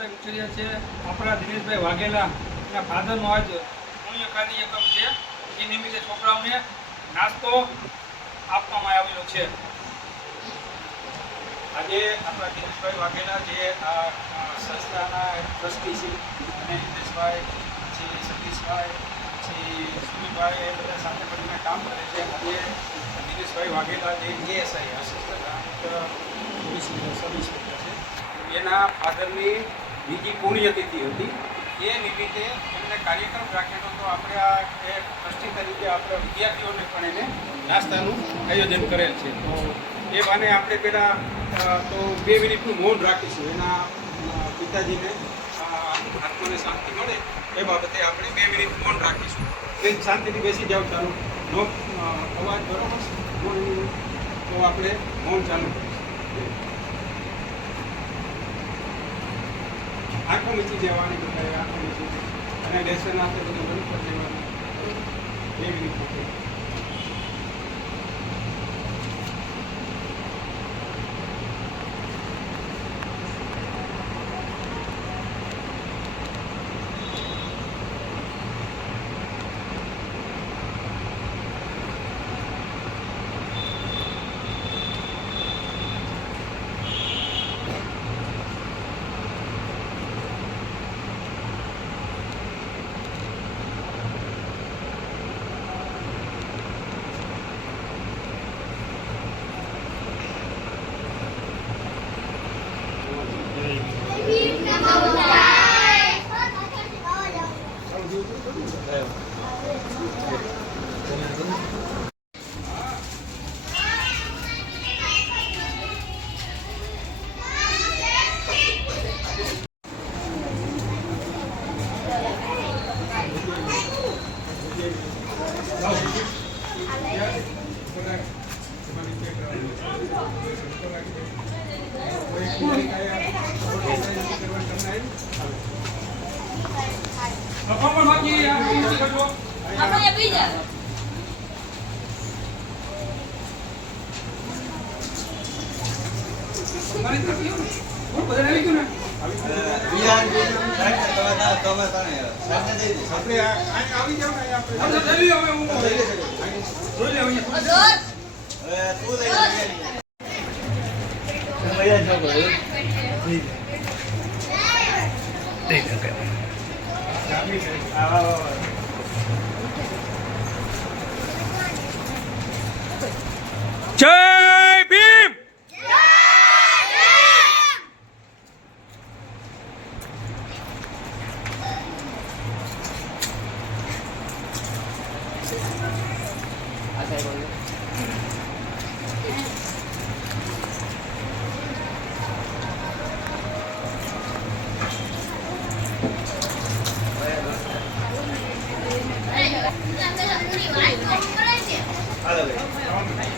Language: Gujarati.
દિનેશભાઈ ઉછેરિયા છે. આપણા દિનેશભાઈ વાઘેલા એના ફાધરનો આજ પુણ્યકારી એકમ છે. એ નિમિત્તે છોકરાઓને નાસ્તો આપવામાં આવેલો છે. આજે આપણા દિનેશભાઈ વાઘેલા જે આ સંસ્થાના ટ્રસ્ટી છે અને દિનેશભાઈ પછી સતીશભાઈ પછી સુમિતભાઈ એ બધા સાથે મળીને કામ કરે છે. આજે દિનેશભાઈ વાઘેલા જે ASI assistant police sub inspector છે, એના ફાધરની બીજી પુણ્યતિથિ હતી. એ નિમિત્તે એમને કાર્યક્રમ રાખેલો. તો આપણે આ એક ટ્રસ્ટી તરીકે આપણે વિદ્યાર્થીઓને પણ એને નાસ્તાનું આયોજન કરેલ છે. તો એ બાને આપણે પહેલાં તો 2 મિનિટનું મૌન રાખીશું. એના પિતાજીને આત્માને શાંતિ મળે એ બાબતે આપણે 2 મિનિટ મૌન રાખીશું. શાંતિથી બેસી જાઓ. ચાલો, નો અવાજ બરોબર તો આપણે મૌન ચાલુ કરીશું. આંખો મીચી જવાની, બધાએ આંખો મીચી અને લેસન આપણે બધું બંધ કરી દેવાનું. 2 મિનિટ માટે જય ભીમ. Hello.